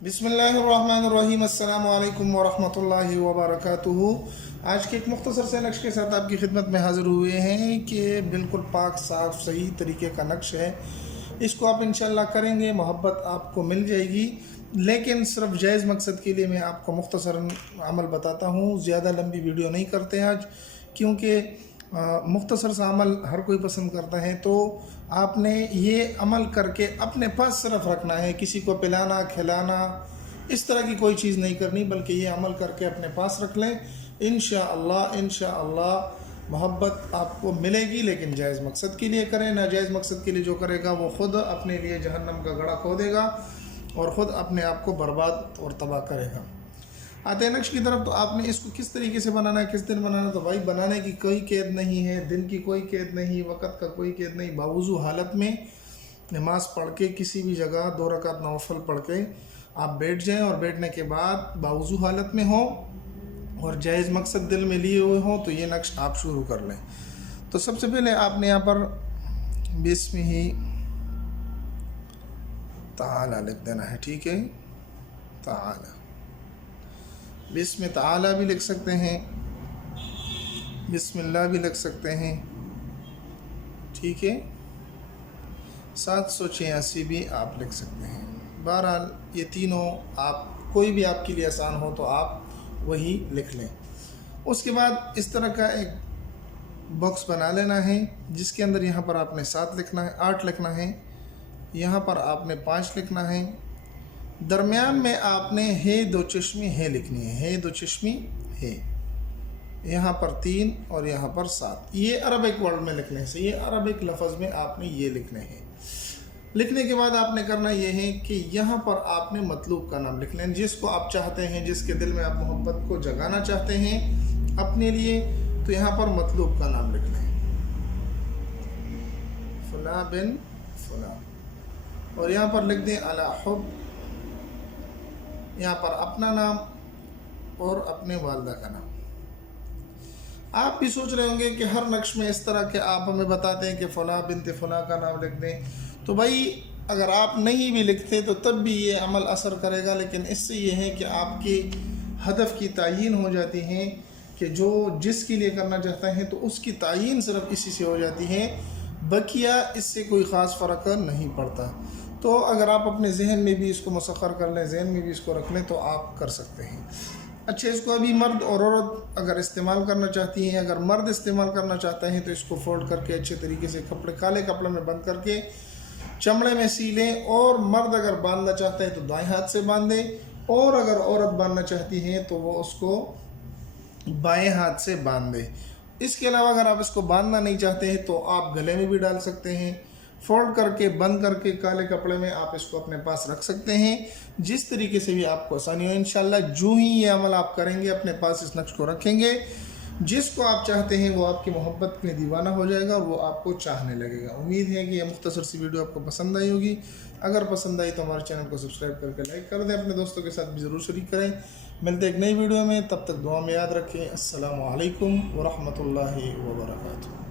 बिस्मिल्लाहिर्रहमानिर्रहीम अस्सलामु अलैकुम वरहमतुल्लाहि वबरकातुहू। आज के एक मुख्तसर से नक्श के साथ आपकी खिदमत में हाज़िर हुए हैं कि बिल्कुल पाक साफ सही तरीके का नक्श है। इसको आप इंशाल्लाह करेंगे, मोहब्बत आपको मिल जाएगी। लेकिन सिर्फ जायज़ मकसद के लिए मैं आपको मुख्तसरन अमल बताता हूँ, ज़्यादा लंबी वीडियो नहीं करते आज, क्योंकि मुख्तसर सा अमल हर कोई पसंद करता है। तो आपने ये अमल करके अपने पास सिर्फ रखना है, किसी को पिलाना खिलाना इस तरह की कोई चीज़ नहीं करनी, बल्कि ये अमल करके अपने पास रख लें। इंशाअल्लाह मोहब्बत आपको मिलेगी। लेकिन जायज़ मकसद के लिए करें, नाजायज़ मकसद के लिए जो करेगा वो ख़ुद अपने लिए जहन्नम का गड़ा खोदेगा और ख़ुद अपने आप को बर्बाद और तबाह करेगा। आते हैं नक्श की तरफ। तो आपने इसको किस तरीके से बनाना है, किस दिन बनाना है, तो भाई बनाने की कोई कैद नहीं है, दिन की कोई कैद नहीं, वक़्त का कोई कैद नहीं। बावुज़ू हालत में नमाज़ पढ़ के किसी भी जगह 2 रकात नौफल पढ़ के आप बैठ जाएं और बैठने के बाद बावुज़ू हालत में हो और जायज़ मकसद दिल में लिए हुए हों तो ये नक्श आप शुरू कर लें। तो सबसे पहले आपने यहाँ पर बिस्मिही ताला लिख देना है, ठीक है। ताला बिस्म ताला भी लिख सकते हैं, बिस्मिल्लाह भी लिख सकते हैं, ठीक है। 786 भी आप लिख सकते हैं। बहरहाल ये तीनों आप कोई भी आपके लिए आसान हो तो आप वही लिख लें। उसके बाद इस तरह का एक बॉक्स बना लेना है जिसके अंदर यहाँ पर आपने 7 लिखना है, 8 लिखना है, यहाँ पर आपने 5 लिखना है, दरमियान में आपने है 2 चश्मी है लिखनी है 2 चश्मी है, यहाँ पर 3 और यहाँ पर 7। ये अरबिक वर्ड में लिखने से, ये अरबिक लफ्ज़ में आपने ये लिखने हैं। लिखने के बाद आपने करना ये है कि यहाँ पर आपने मतलूब का नाम लिख लें, जिसको आप चाहते हैं, जिसके दिल में आप मोहब्बत को जगाना चाहते हैं अपने लिए, तो यहाँ पर मतलूब का नाम लिख लें, फला बिन फला, और यहाँ पर लिख दें अला हुब, यहाँ पर अपना नाम और अपने वालदा का नाम। आप भी सोच रहे होंगे कि हर नक्श में इस तरह के आप हमें बताते हैं कि फ़ला बिनते फ़ला का नाम लिख दें। तो भाई अगर आप नहीं भी लिखते तो तब भी ये अमल असर करेगा, लेकिन इससे ये है कि आपके हदफ की तायीन हो जाती है कि जो जिसके लिए करना चाहता है तो उसकी तायीन सिर्फ इसी से हो जाती है, बकिया इससे कोई ख़ास फ़र्क नहीं पड़ता। तो अगर आप अपने जहन में भी इसको मुसख्खर कर लें, जहन में भी इसको रख लें तो आप कर सकते हैं। अच्छा, इसको अभी मर्द और औरत अगर इस्तेमाल करना चाहती हैं, अगर मर्द इस्तेमाल करना चाहता है तो इसको फोल्ड करके अच्छे तरीके से कपड़े काले कपड़े में बंद करके चमड़े में सी लें, और मर्द अगर बांधना चाहता है तो दाएं हाथ से बांधे, और अगर औरत बांधना चाहती है तो वो उसको बाएं हाथ से बांध दे। इसके अलावा अगर आप इसको बांधना नहीं चाहते हैं तो आप गले में भी डाल सकते हैं, फोल्ड करके बंद करके काले कपड़े में आप इसको अपने पास रख सकते हैं, जिस तरीके से भी आपको आसानी हो। इंशाल्लाह जो ही ये अमल आप करेंगे, अपने पास इस नक्श को रखेंगे, जिसको आप चाहते हैं वो आपकी मोहब्बत में दीवाना हो जाएगा, वो आपको चाहने लगेगा। उम्मीद है कि ये मुख्तसर सी वीडियो आपको पसंद आई होगी। अगर पसंद आई तो हमारे चैनल को सब्सक्राइब करके लाइक कर दें, अपने दोस्तों के साथ भी ज़रूर शरीक करें। मिलते एक नई वीडियो में, तब तक दुआ में याद रखें। अस्सलामु अलैकुम व रहमतुल्लाहि व बरकातुहू।